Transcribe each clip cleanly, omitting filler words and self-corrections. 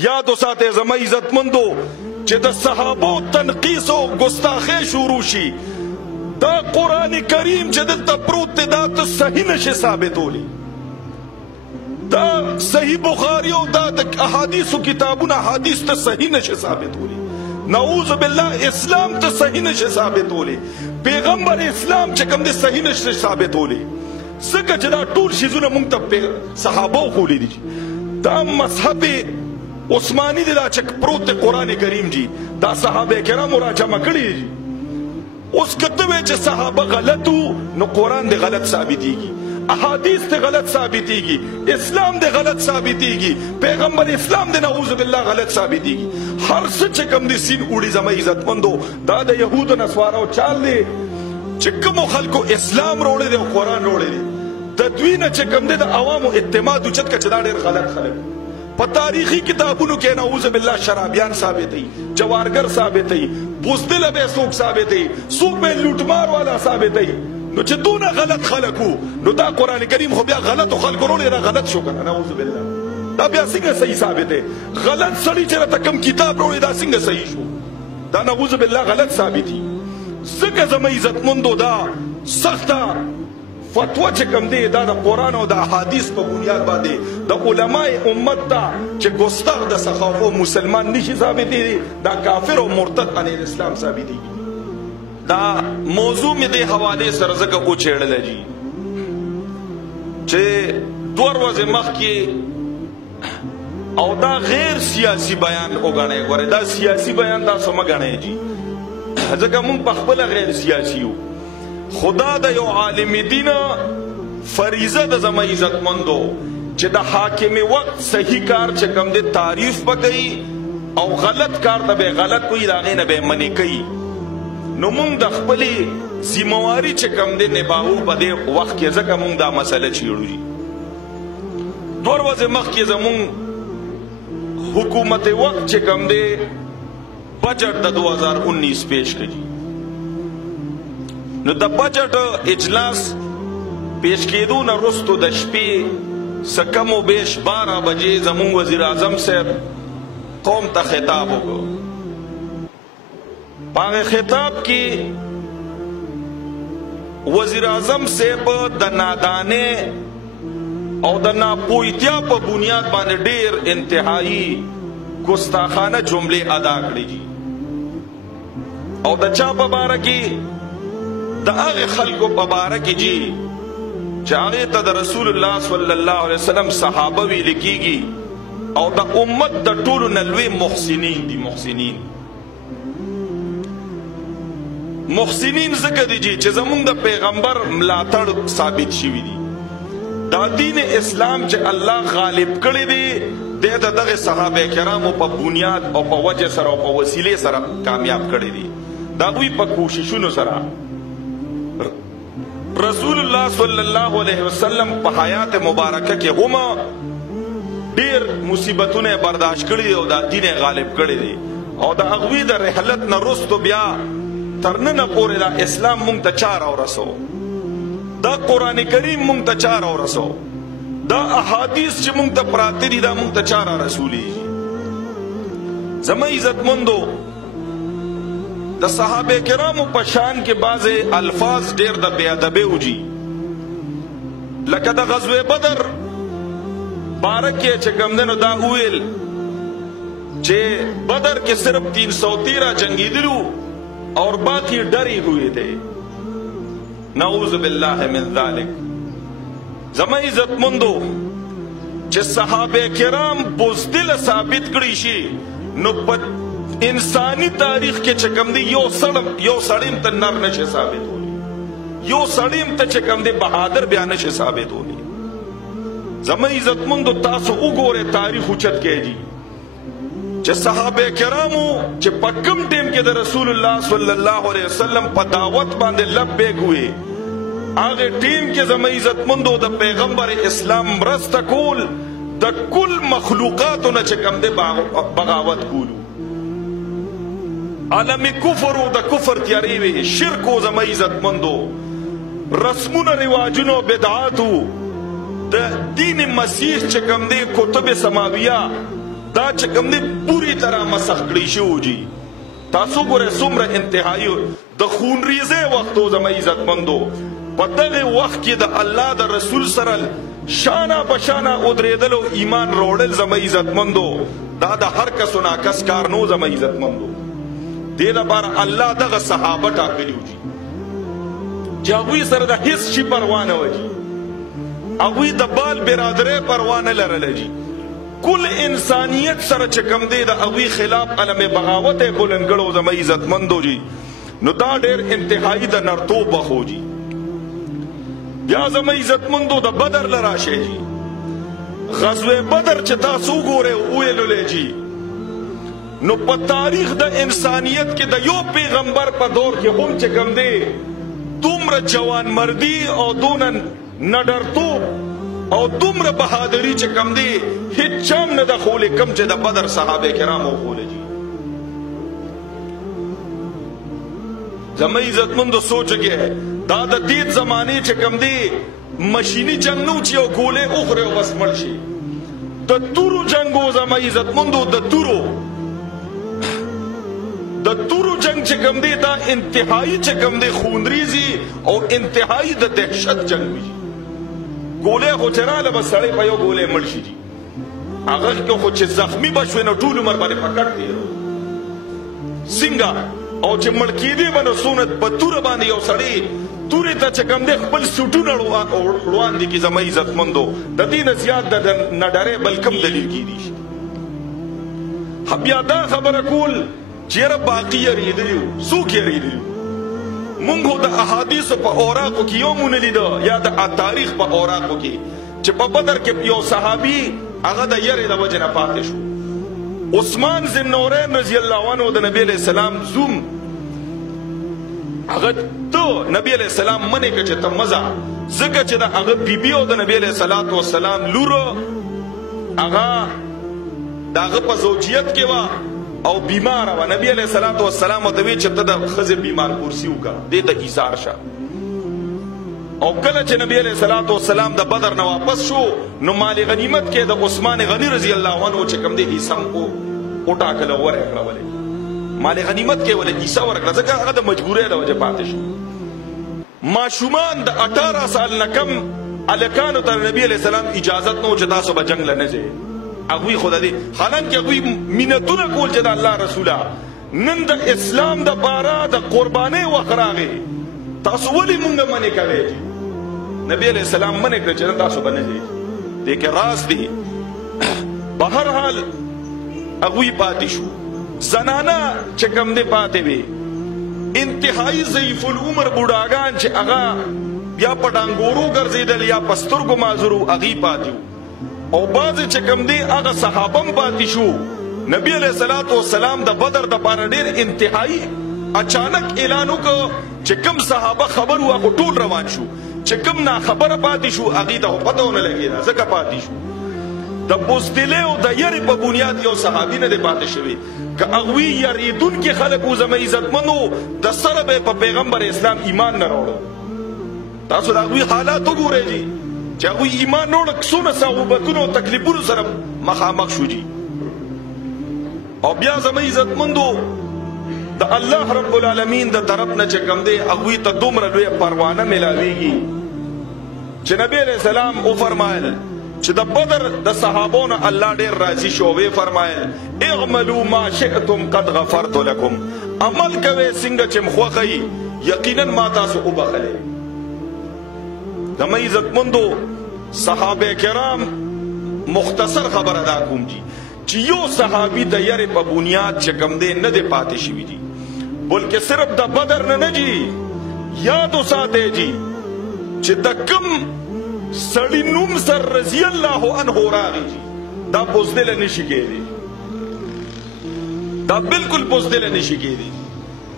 یاد وساتئ زما عزتمندو چې د صحابو تنقیس او ګستاخی شروع شي دا قرآن کریم چې دلته پروت دی دا ته صحیح نشي ثابتولی دا صحیح بخاری او دا د احادیثو کتابونه حدیث ته صحیح نشي ثابتولی نعوذ بالله اسلام ته صحیح نشي ثابتولی پیغمبر اسلام چې کوم دی صحیح نشي ثابتولی ځکه چې دا ټول شیزونه مونږ ته صحابو خولی دي دا مذهب عثمانی دی دا چې پروت دی قرآن کریم جی دا صحابه کرامو را جمع کړي دي اوس کته وی چې صحابه غلطو نو قرآن دی غلط ثابتیږي احادیث دی غلط ثابتیږي اسلام دی غلط ثابتیږي پیغمبر اسلام دی نعوذ بالله غلط ثابتیږي هر څه چې کوم دی سین اوړي زما عزتمندو دا د یهودو نصارو چال دی چې کومو خلکو اسلام روړی دی او قرآن روړی دی د دوی نه چې کوم دی د عوامو اعتماد اوچت که چې دا ډېر غلط خلک په تاریخي کتابونو کې نعوذ بالله شرابیان ثابتوي جوارګر ثابتوي بزدله به څوک ثابتوي څوک به لوټمار والا ثابتوي نو چې دونه غلط خلک وو نو دا قرآن کریم خو بیا غلطو خلکو روړی را غلط شو که نه نعوذ بالله دا بیا څنګه صحیح ثابت دی غلط سړي چې راته کوم کتاب روړی دا څنګه صحیح شو دا نعوذ بالله غلط ثابتي ځکه زما عزتمندو دا سخته فتوا چې کوم دی دا د قرآن او د احادیث په بنیاد باندې د علماء امت ته چې ګستاخ د سخاوو مسلمان نشي ثابتېږي دا کافر او مرتد عن الاسلام ثابتېږي دا موضوع مې دې حوالې سره ځکه وچېړله جي چې 2 ورځې مخکې او دا غیر سیاسي بیان وګڼئ ګورئ دا سیاسي بیان تاسو مه ګڼئ جي ځکه مونږ پخپله غیر سیاسي یو خدا د یو عالم دین فریضه د زما عزتمندو چې د حاکم وقت صحیح کار چې کوم دی تعریف وکړي او غلط کار ته به غلط کوي د هغې نه به منې کوي نو مونږ د خپلې ذمواري چې کوم دی نباو په دې وخت کې ځکه مونږ دا مسله چیړو دي 2 ورځې مخکې زمونږ حکومت وقت چې کوم دی بجټ د 2019 پیش کړي نو د بجټ اجلاس پیش کېدو نه وروستو د شپې څه کم و بیش 12 بجې زمونږ وزیر اعظم صاحب قوم ته خطاب وکړو په هغې خطاب کې وزیر اعظم صاحب د نادانۍ او د ناپوهتیا په بنیاد باندې ډېر انتهایی ګستاخانه جملې ادا کړي دي او د چا په باره کې د هغې خلکو په باره کې جي چې هغې ته د رسول الله صلی الله علیه وسلم صحابه ویل کېږي او د امت د ټولو نه لوی محسنین دي محسنین ځکه دي چې زمونږ د پیغمبر ملاتړ ثابت شوي دي دا دین اسلام چې الله غالب کړی دی دی د دغه صحابه کرامو په بنیاد او په وجه سره او په وسیلې سره کامیاب کړی دی د هغوی په کوششونو سره رسول الله صلی الله علیه وسلم په حیات مبارکه کې هم ډیر مصیبتونه برداشت کړي او دا دین غالب کړی دی او د هغوی د رحلت نه وروستو بیا تر ننه پورې دا اسلام مونږ ته چا راورسو دا قرآن کریم مونږ ته چا راورسو دا احادیث چې مونږ ته پراته دي دا مونږ ته چا رارسولیږي زما عزتمندو د صحابه کرامو په شان کې بعضې الفاظ ډېر د بې ادبۍ وجي لکه د غزوه بدر باره کې چې کوم دی نو دا وویل چې بدر کې صرف 313 جنگیدلو اور باقی ڈری ہوئے تھے نعوذ باللہ من ذالک زما عزت مندو چې صحابه کرام بزدل ثابت کړي شي نو په انسانی تاریخ کې چې کوم دی یو سړیم ته نر نشي ثابتولی یو سړیم ته چې کوم دی بهادر بیا نشي ثابتولی زما عزت مندو تاسو وګورئ تاریخ اوچت کیږي چې صحابه کرامو چې په کوم ټیم کې د رسول الله صلی الله علیه وسلم په دعوت باندې لبیک ہوئے هغه ټیم کې زما عزت مندو د پیغمبر اسلام مرسته کول د کل مخلوقاتو نه چې کوم دی بغاوت کولو عالم کفر و د کفر تیاری وی شرک و زما عزت مندو رسمونه رواجونو بدعاتو د دین مسیح چې کوم دی کتب سماویہ دا چې کوم دی پوری طرح مسخ کړی شو جی. تاسو ګوره څومره انتهایی د خونریزه وختو زما عزتمندو په دغه وخت کې د الله د رسول سره شانه بشانه ودرېدلو ایمان روړل زما عزتمندو دا د هر کسو ناکس کار نو زما عزتمندو. دې لپاره الله دغه صحابه ټاکلیو جی چې هغوی سره د هیڅ شي پروا نه وه جی. هغوی د بال برادرۍ پروا نه لرله جی. کل انسانیت سره چې کوم دی د هغوی خلاف علم بغاوت یې بلند کړو زما عزتمندو جی. نو دا ډېر انتهایی د نرتوب وخو جی. بیا زما عزتمندو د بدر لراشه جی. غزوه بدر چې تاسو ګورئ ویللې جی نو په تاریخ د انسانیت کې د یو پیغمبر په دور کې هم چې کوم دی دومره جوان مردی او دونه نډرتوب او دومره بهادری چې کوم دی هیڅ چام نه د خولې کم چې د بدر صحابه کرامو خولې جی. زما عزتمندو سوچ کې دا د دې زمانه چې کوم دی مشینی جنگ نو چې یو ګولې اخره او بس مړ شي. د تورو جنگو زما عزتمندو د تورو جنگ چې کوم دی دا انتهایی چې کوم دی خونریزي او انتهایی د دهشت جنگ وي. ګولې خو چې راله بس سړی په یو ګولې مړ شي جي. هغه کې خو چې زخمی بشوي نو ټول عمر باندې پکړ دی څنګه او چې مړ کېدی به نو سونت په توره باندې یو سړی تورې ته چې کوم دی خپل سوټونه روان دي کې زما عزتمندو د دې نه زیات د نډرۍ بل کم دلیل کېدی شي. بیا دا خبره کول چیرې باقی یریدلیو څوک یریدلیو مونږ د احادیثو په اوراقو کې یو مونه لیده یا د تاریخ په اوراقو کې چې په بدر کې یو صحابي هغه د یرې د وجې نه پاتې شو. عثمان ذوالنورین رضی الله عنه د نبی علیہ السلام زوم هغه ته نبی علیہ السلام منې که چې ته مزه ځکه چې د هغه بیبي او د نبی علیہ الصلوۃ والسلام لور هغه د هغه په زوجیت کې وه او بیمار و. نبی علیہ الصلوۃ والسلام ته وی چې ته د ښځې بیمار کرسي وکړه دې ته ایثار شه. او کله چې نبی علیہ الصلوۃ والسلام د بدر نه واپس شو نو مال غنیمت کې د عثمان غنی رضی الله عنه چې کوم دی حصہ وټاکله ورکړه ولې مال غنیمت کې ولې حصہ ورکړه ځکه هغه د مجبورۍ د وجې پاتې شو. ماشومان د 18 سال نه کم الکانو ته نبی علیہ السلام اجازت نو چې تاسو به جنگ لنه ځئ. اغوی خدا دی حالانکه اغوی مینتونه کول چې د الله رسوله نن د اسلام د بارا د قربانۍ وخت راغی تاسو ولې مونږ منې کوئ. نبی علیہ السلام منې کړه چې تاسو به نه ځئ. دې کې راز دی په هر حال اغوی پاتې شو. زنانه چې کوم دی پاتې وي انتهایی ضعیف العمر بوډاګان چې هغه یا په ډانګورو ګرځېدل یا په سترګو معذور هغوی پاتې وو او بعضې چې کوم دی هغه صحابه هم پاتې شو. نبی علیہ الصلوۃ والسلام د بدر د پاره ډېر انتهایی اچانک اعلان وکړ چې کوم صحابه خبر وو هغه ټول روان شو چې کوم ناخبره پاتې شو هغې ته خو پته ونه لګېده ځکه پاتې شو. د بزدلۍ او د یرې په بنیاد یو صحابي نه دی پاتې شوی. که هغوی یریدونکي خلک وو زما عزتمنو د سره به په پیغمبر اسلام ایمان نه راوړه. تاسو د هغوی حالات وګورئ جي چې هغوی ایمان نه وړه څونه صعوبتونو او تکلیفونو سره مخامخ شو جي. او بیا زما عزتمندو د الله رب العالمین د طرف نه چې کوم دی هغوی ته دومره لویه پروانه میلاویږي چې نبی علیہ السلام وفرمایل چې د بدر د صحابو نه الله ډېر راضي شو. وی فرمایل اعملوا ما شئتم قد غفرت لكم عمل کوئ څنګه چې مخوښئ یقینا ما تاسو وبخلی. زما عزتمندو صحابه کرام مختصر خبر ادا کوم جی چې یو صحابي د یرې په بنیاد چې کوم دی نه دی پاتې شوي دي بلکې صرف د بدر نه جی یاد وساتئ جی چې د کوم سړي نوم سر رضی الله عنه راغی جی دا بزدله نشي کېدی دا بالکل بزدله نشي کېدی.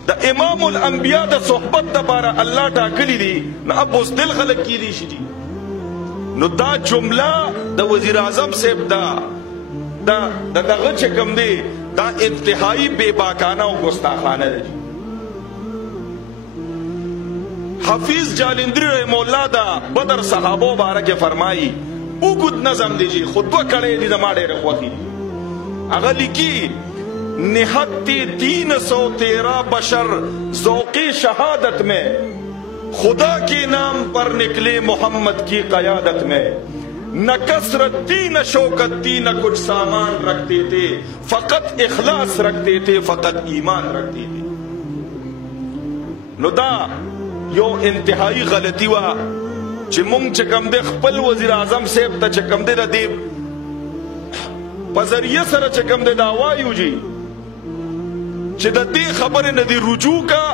د امام الانبیاء د صحبت دپاره الله ټاکلی دي نه بزدل خلک کېدی شي جی. نو دا جمله د وزیر اعظم صاحب دا دغه چې کوم دی دا انتهایی بے باکانه او ګستاخانه ده جی. حفیظ جالندری رحم الله دا بدر صحابو باره کې فرمایي اوږد نظم دی جی خو دوه کړی دي زما ډېرې خوښې دي هغه لیکي نہت 313 بشر ذوق شہادت میں خدا کے نام پر نکلے محمد کی قیادت میں نہ کثرت تھی نہ شوکت تھی نہ کچھ سامان رکھتے تھے فقط اخلاص رکھتے تھے فقط ایمان رکھتے تھے. نو دا یو انتہائی غلطی وا چې مونږ چې کوم دی خپل وزیر اعظم صاحب ته چې کوم دی د دې په ذریعه سره چې کوم دی دا وایو جی چې د دې خبرې نه دی رجوع کا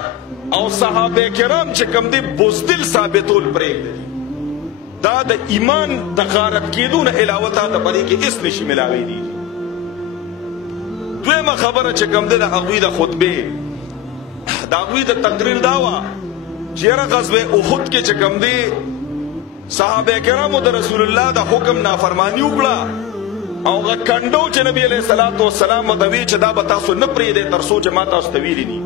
او صحابه کرام چې کوم دی بزدل ثابتول پرېږدي دا د ایمان د غارت کېدو نه علاوه تا ته په دې کې هېڅ نشي ملاویدي. دویمه خبره چې کوم دی د هغوی د خطبې د هغوی د تقریر دا وه چې یاره غزوه احد کې چې کوم دی صحابه کرامو د رسول الله د حکم نافرمانی وکړه او هغه کنډو چې نبی علیه الصلاة والسلام ورته وی چې دا به تاسو نه پرېږدئ تر څو چې ما تاسو ته ویلي دي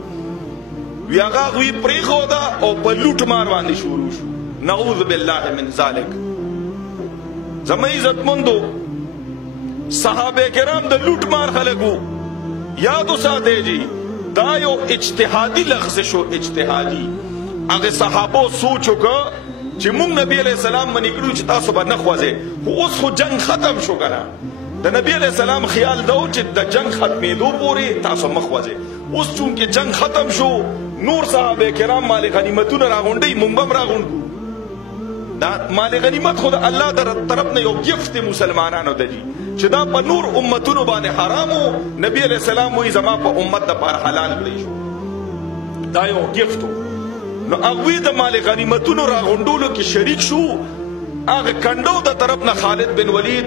وی هغه هغوی پرېښوده او په لوټ مار باندې شروع شو. نعوذ بالله من ذلک. زما عزتمندو صحابه کرام د لوټ مار خلک وو. یاد وساتئ جی دا یو اجتهادي لغزش و اجتهادي هغه صحابو سوچ وکړه چې مونږ نبی علیہ السلام منی کړو چې تاسو به نه خوځئ خو اوس خو جنگ ختم شو کنه د نبی علیہ السلام خیال دا و چې د جنگ ختمېدو پورې تاسو مه خوځئ. اوس چونکې جنگ ختم شو نور صحابه کرام مال غنیمتونه راغونډوي مونږ هم راغونډو. دا مال غنیمت خو د الله در طرف نه یو گفت مسلمانانو ته دي چې دا په نور امتونو باندې حرامو نبی علیہ السلام وایي زما په امت دپاره حلال کړی شو. دا یو گفت نو هغوی د مال غنیمتونو راغونډولو کې شریک شو. هغه کنډو د طرف نه خالد بن ولید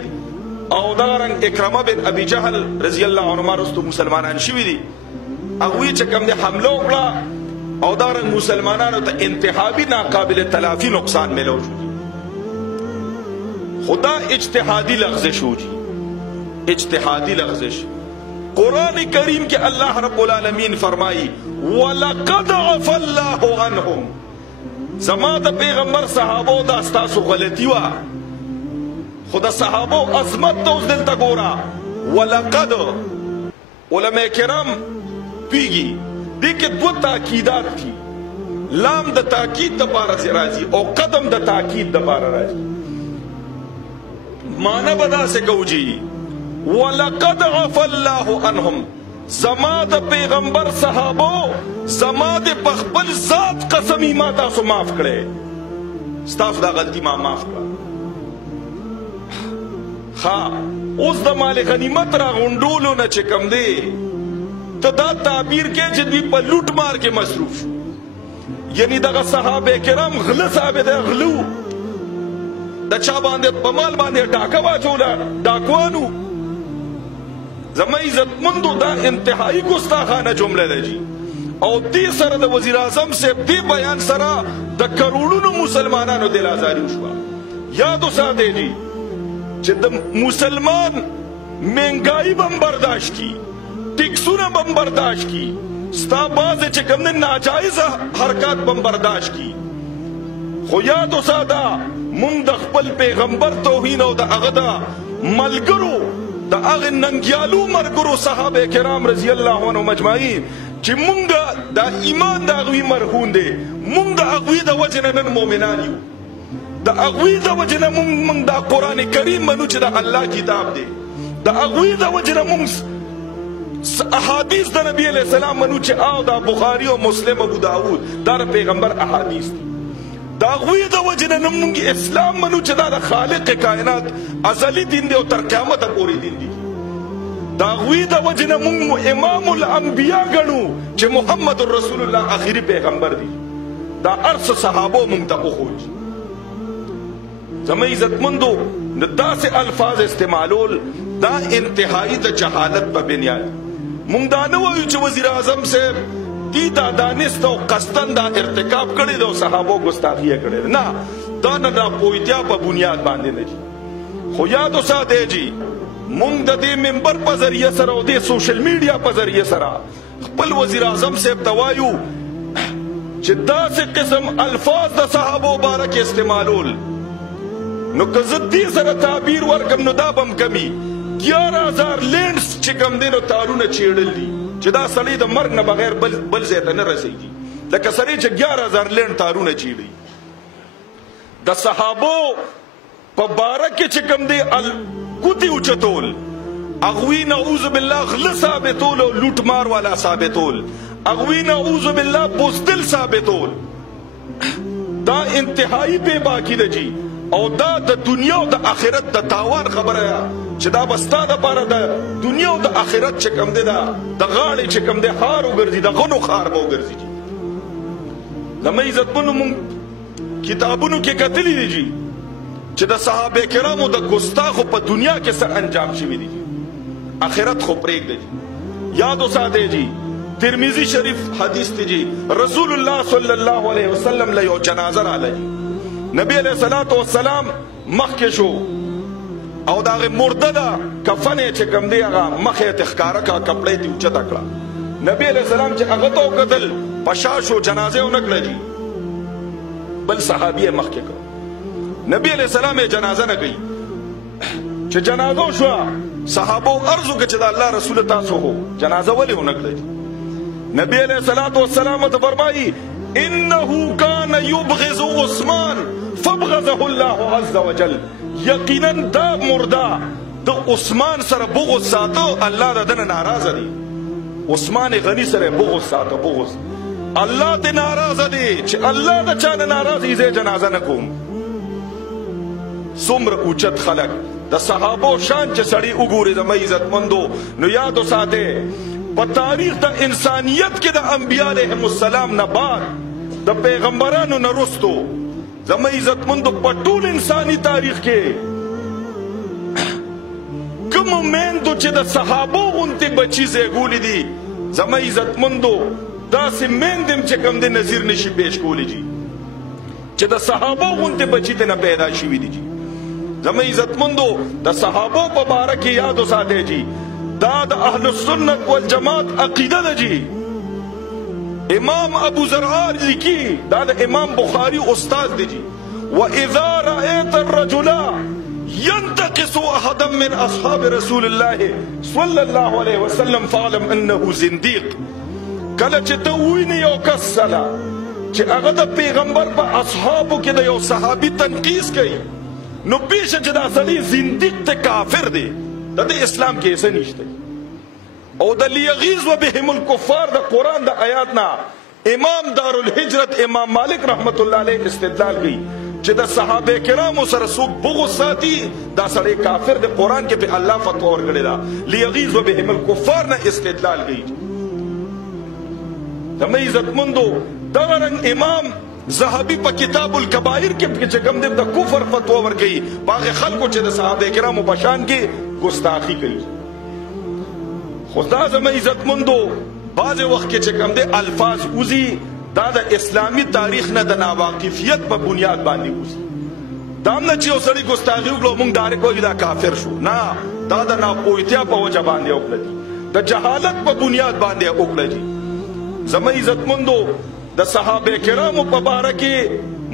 او دغه رنګ اکرمه بن ابي جهل رضی الله عنهما رستو مسلمانان شوي دي. هغوی چې کوم دی حمله وکړه او دغه رنګ مسلمانانو ته انتخابي ناقابل تلافي نقصان ملو شو. خدا اجتهادی لغزش ہو جی اجتهادی لغزش. قرآن کریم کے اللہ رب العالمین فرمائی وَلَقَدْ عَفَى اللَّهُ عَنْهُمْ. زما د پیغمبر صحابو دا ستاسو غلطی وا خدا صحابو عظمت تو اس دل تا گورا. وَلَقَدْ علماء کرام پیگی دیکھ دو تاکیدات تھی لام دا تاکید دا پارا سے راجی او قدم دا تاکید دا پارا راجی مانا بدا سے کہو جی وَلَقَدْ عَفَى اللَّهُ عَنْهُمْ. زما د پیغمبر صحابو زما د پخپل ذات قسمی ما تاسو معاف کړي ستاسو دا غلطی ما معاف کړه. اوس د مال غنیمت راغونډولو نه چې کم دی ته دا تعبیر کې چې دوی په لوټ مار کې مصروف شو. یعنی دغه صحابه کرام غله ثابت غلو د چا باندې په مال باندې ډاکه واچوله ډاکوانو. زما عزتمندو دا انتہائی گستاخانه جمله ده جی او دې سره د وزیر اعظم صاحب دې بیان سره د کروڑونو مسلمانانو دل آزاری وشوه. یاد وساتئ جی چې د مسلمان مهنګائی بم برداشت کی ټیکسونه بم برداشت کی ستا بعضې چې کوم دی ناجایزه حرکات بم برداشت کی خو یاد وساته مونږ د خپل پیغمبر توهین او د هغه د ملګرو دا اغه ننګیالو مرګرو صحابه کرام رضی الله عنهم اجمعین چې مونږ دا ایمان دا غوی مرهون دي مونږ دا غوی د وجنه نن مؤمنان یو دا غوی د وجنه مونږ دا قران کریم منو چې دا الله کتاب دی دا غوی د وجنه مونږ احادیث د نبی علیہ السلام منو چې او دا بخاری او مسلم ابو داود دا پیغمبر احادیث دی دا غوی د وجنه مونږ اسلام منو چې دا خالق کائنات ازلی دین دی او تر قیامت پورې دین دی دا غوی د وجنه مونږ امام الانبیاء ګڼو چې محمد رسول الله آخری پیغمبر دی دا ارس صحابو مونږ ته وخوج. زما عزتمندو داسې الفاظ استعمالول دا انتہائی د جہالت په بنیاد. مونږ دا نه وایو چې وزیر اعظم صاحب دی دا دانست او قصدن دا ارتکاب کړی دا صحابو ګستاخیه کړی نه دا نه دا پویتیا په بنیاد باندې نه جی. خو یاد وساتئ جی مونږ د دې منبر په ذریعه سره او د سوشل میډیا په ذریعه سره خپل وزیر اعظم صاحب ته وایو چې داسې قسم الفاظ د صحابو باره کې استعمالول نو که زه دې سره تعبیر ورکم نو دا بم کمی 11,000 لینډز چې کوم دی نو تارونه چیړل دي چې دا سړی د مرګ نه بغیر بل ځای ته نه رسېږي لکه سړی چې 11,000 لینډ تارونه چیړي د صحابو په باره کې چې کوم دی ګوتې اوچتول اغوی نعوذ بالله غله ثابتول او لوټ مار والا ثابتول اغوی نعوذ بالله بزدل ثابتول دا انتهایی بے باکی ده جی او دا د دنیا او د آخرت د تاوان خبره چې دا بستا د پاره د دنیا او د آخرت چې کوم دی دا د غاړې چې کوم دی خار وګرځي د غنو خار به وګرځي جی زموږ عزتمنو مونږ کتابونو کې کتلي دي جی چې د صحابه کرامو د ګستاخو په دنیا کې څه انجام شوي دي آخرت خو پرېږده جی یاد وساتئ جی ترمذی شریف حدیث تی جی رسول الله صلی الله علیه وسلم له یو جنازه راغله جی نبی علیہ الصلوۃ والسلام مخکې شو او دا مرده ده کفن یې چې کوم دی هغه مخې ته ښکاره کړه کپړې ته اوچته کړه نبی علیہ السلام چې هغه ته وکتل په شا شو جنازه ونه کړه جی بل صحابي یې مخکې کړ نبی علیہ السلام یې جنازه نه کوي چې جنازه شوه صحابو عرض وکړه چې د الله رسول تاسو هو جنازه ولې ونه کړه نبی علیہ الصلوۃ والسلام ته فرمایي انه کان یبغض عثمان فبغضه الله عز وجل یقینا دا مردا د عثمان سره بغض ساتو الله د دنه ناراضه دی عثمان غنی سره بغض ساتو بغض الله ته ناراضه دی چې الله د چا نه ناراضه یې جنازه نه کوم څومره اوچت خلک د صحابو شان چې سړی وګوري زما عزتمندو نو یاد وساته په تاریخ د انسانیت کې د انبیاء علیهم السلام نه بعد د پیغمبرانو نه رستو زما عزتمندو په ټول انساني تاریخ کې کوم میندو چې د صحابو غونتې بچي زیږولي دي زما عزتمندو داسې میندم چې کوم د نظیر نشي پیش کولی دي چې د صحابو غونتې بچي ته نه پیدا شوي دي زما عزتمندو د صحابو په باره کې یاد وساتئ جی دا د اهل السنت والجماعت عقیده ده جی امام ابو زرعه لیکي دا د امام بخاری استاد دی جی واذا رايت الرجل ينتقص احدا من اصحاب رسول الله صلى الله عليه وسلم فاعلم انه زنديق کله چې ته وینې یو کس سره چې هغه د پیغمبر په اصحابو کې د یو صحابي تنقیص کوي نو پیشه چې دا سړی زنديق ته کافر دی د اسلام کې څه نشته او د لیغیظ وبهم الکفار د قرآن د آیات نه امام دارالهجرت امام مالک رحمت الله علیه استدلال کوي چې د صحابه کرامو سره څوک بغض ساتي دا سړی کافر د قرآن کې په الله فتوا ورکړې ده لیغیظ وبهم الکفار نه استدلال کوي زموږ عزتمندو دغه رنګ امام زهبی په کتاب الکبائر کې چې کوم د کفر فتوا ورکړي باغ خلکو چې د صحابه کرامو په شان کې ګستاخی کوي خدا زموږ عزتمندو بعض وخت کې چې کوم د الفاظ وزي دا د اسلامی تاریخ نه د ناواقفیت په بنیاد باندې وزي دا نه چې اوسړي ګستاخی وکړو موږ داري کوی دا کافر شو نه دا د ناپوهتیا په وجه باندې وکړي د جهالت په بنیاد باندې وکړي زموږ عزتمندو د صحابه کرامو په باره کې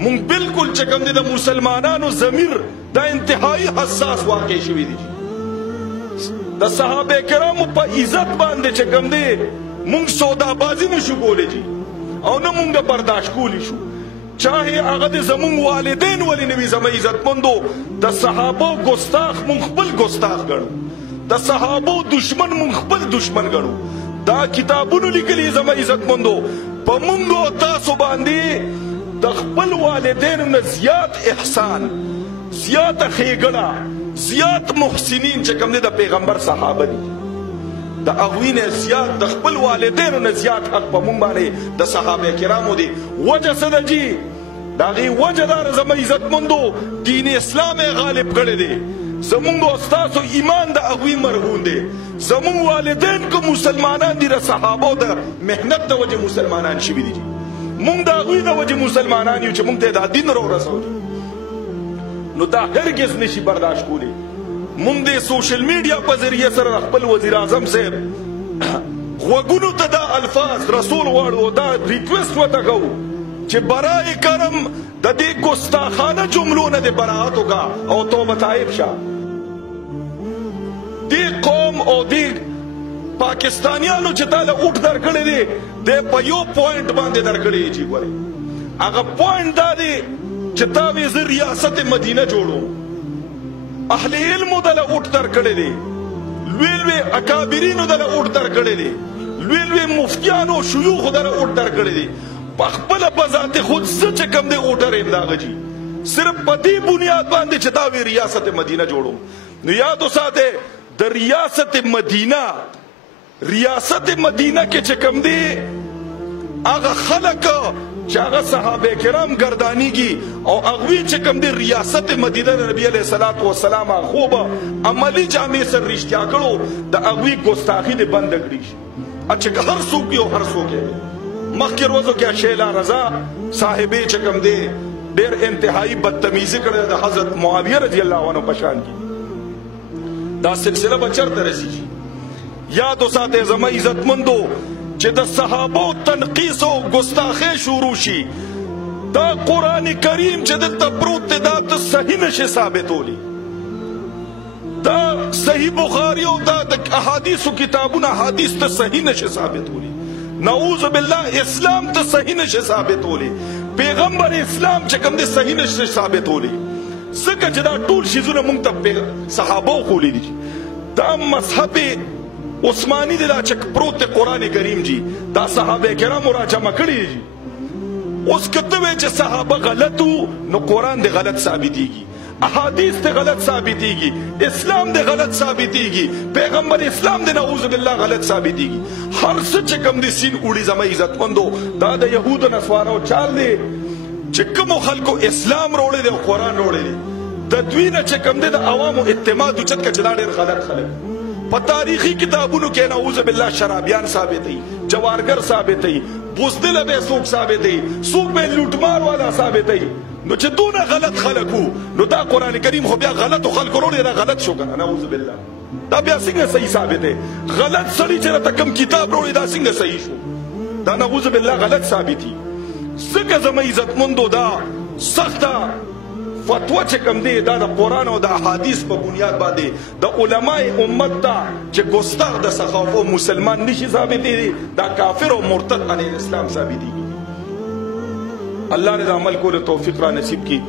مونږ بالکل چې کوم دي د مسلمانانو ضمیر دا انتهایی حساس واقع شوی دی د صحابه کرامو په عزت باندې چې کوم دي مونږ سودابازی نشو کولی جی او نه مونږ برداشت کولی شو چاہے هغه د زمونږ والدین ولې نه وي زموږ عزتمندو د صحابو ګستاخ مونږ خپل ګستاخ ګڼو د صحابو دشمن مونږ خپل دشمن ګڼو دا کتابونو لیکلي زموږ عزتمندو په مونږ او تاسو باندې د خپل والدینو نه زیات احسان زیات ښېګڼه زیات محسنین چې کوم دي د پیغمبر صحابه دي د هغوی نه زیات د خپل والدینو نه زیات حق په مونږ باندې د صحابه کرامو دی وجه څه ده جي د هغې وجه دا ده زموږ عزتمندو دین اسلام یې غالب کړی دی زمونږ او ستاسو ایمان د هغوی مرهون دی زمونږ والدین که مسلمانان دي د صحابو د محنت د وجې مسلمانان شوي دي مونږ د هغوی د وجې مسلمانان یو چې مونږ ته دا دین راورسوي نو دا هرگز نشي برداشت کولی مونږ د سوشل میډیا په ذریعه سره خپل وزیر اعظم صاحب غوږونو ته دا الفاظ رسول غواړو دا ریکویسټ ورته کوو چې برای کرم د دې ګستاخانه جملو نه د براعت وکړه او توبه طایب شه دی قوم او دی پاکستانیانو چې تاله اوټ درکړی دی دی په یو پوینټ باندې درکړی چې ګورئ هغه پوینټ دا دی چې تا وې زه ریاست مدینه جوړو اهل علمو دله اوټ درکړی دی لوی لوی اکابرینو دله اوټ درکړی دی لوی لوی مفتیانو شیوخو دله اوټ درکړی دی په خپله په ذات خود زه چې کوم دی اوټر یم د هغه جي صرف په دې بنیاد باندې چې تا وې ریاست مدینه جوړو نو یاد وساتئ د ریاست مدینه کې چې کوم دی هغه خلک چې هغه صحابه کرام ګردانیږي او هغوی چې کوم دی ریاست مدینه د نبي علیه الصلاة والسلام خوب عملي جامع سره رښتیا کړو د هغوی ګستاخي دې بنده کړي چې هر څوک یو هر څوک مخکې ورځو کې شیلا رضا صاحبې چې کوم دی ډېر انتهایی بدتمیزي کړې د حضرت معاویه رضی الله عنه په شان کې دا سلسله به چېرته رسېږي یاد وساتئ زما عزتمندو چې د صحابو تنقیص او ګستاخۍ شروع شي دا قرآن کریم چې دلته پروت دی دا ته صحیح نشي ثابتولی دا صحیح بخاري او دا د احادیثو کتابونه حدیث ته صحیح نشي ثابتولی نعوذ بالله اسلام ته صحیح نشي ثابتولی پیغمبر اسلام چې کوم دی صحیح نشي ثابتولی ځکه چې دا ټول شیزونه موږ ته صحابو ښوولي دي دا مذهب عثمانی دی دا چې پروت دی قرآن کریم جی دا صحابه کرامو را جمع کړي دي اوس که ته وایې چې صحابه غلط وو نو قرآن دی غلط ثابتېږي احادیث دی غلط ثابتېږي اسلام دی غلط ثابتېږي پیغمبر اسلام دی نعوذ بالله غلط ثابتېږي هر څه چې کوم دی سین اوړي زما عزتمندو دا د یهودو نصوارو چال دی چې کومو خلکو اسلام روړی دی او قرآن روړی دی د دوی نه چې کوم دی د عوامو اعتماد اوچت که چې دا ډېر غلط خلک په تاریخي کتابونو کې نعوذ بالله شرابیان ثابتوي جوارګر ثابتوي بزدله به څوک ثابتوي څوک به لوټمار والا ثابتوي نو چې دونه غلط خلک وو نو دا قرآن کریم خو بیا غلطو خلکو روړي دا غلط شو کنه نعوذ بالله دا بیا څنګه صحیح ثابت دی غلط سړي چې راته کوم کتاب روړي دا څنګه صحیح شو دا نعوذ بالله غلط ثابتي ځکه زما عزتمندو دا سخته فتوا چې کوم دی دا د قرآن او د احادیث په بنیاد باندې د علماء امت ته چې ګستاخ د سخاوت مسلمان نشي ثابتېږي دا کافر او مرتد علیه الاسلام ثابتېږي الله دې د عمل کولو توفیق را نصیب کړي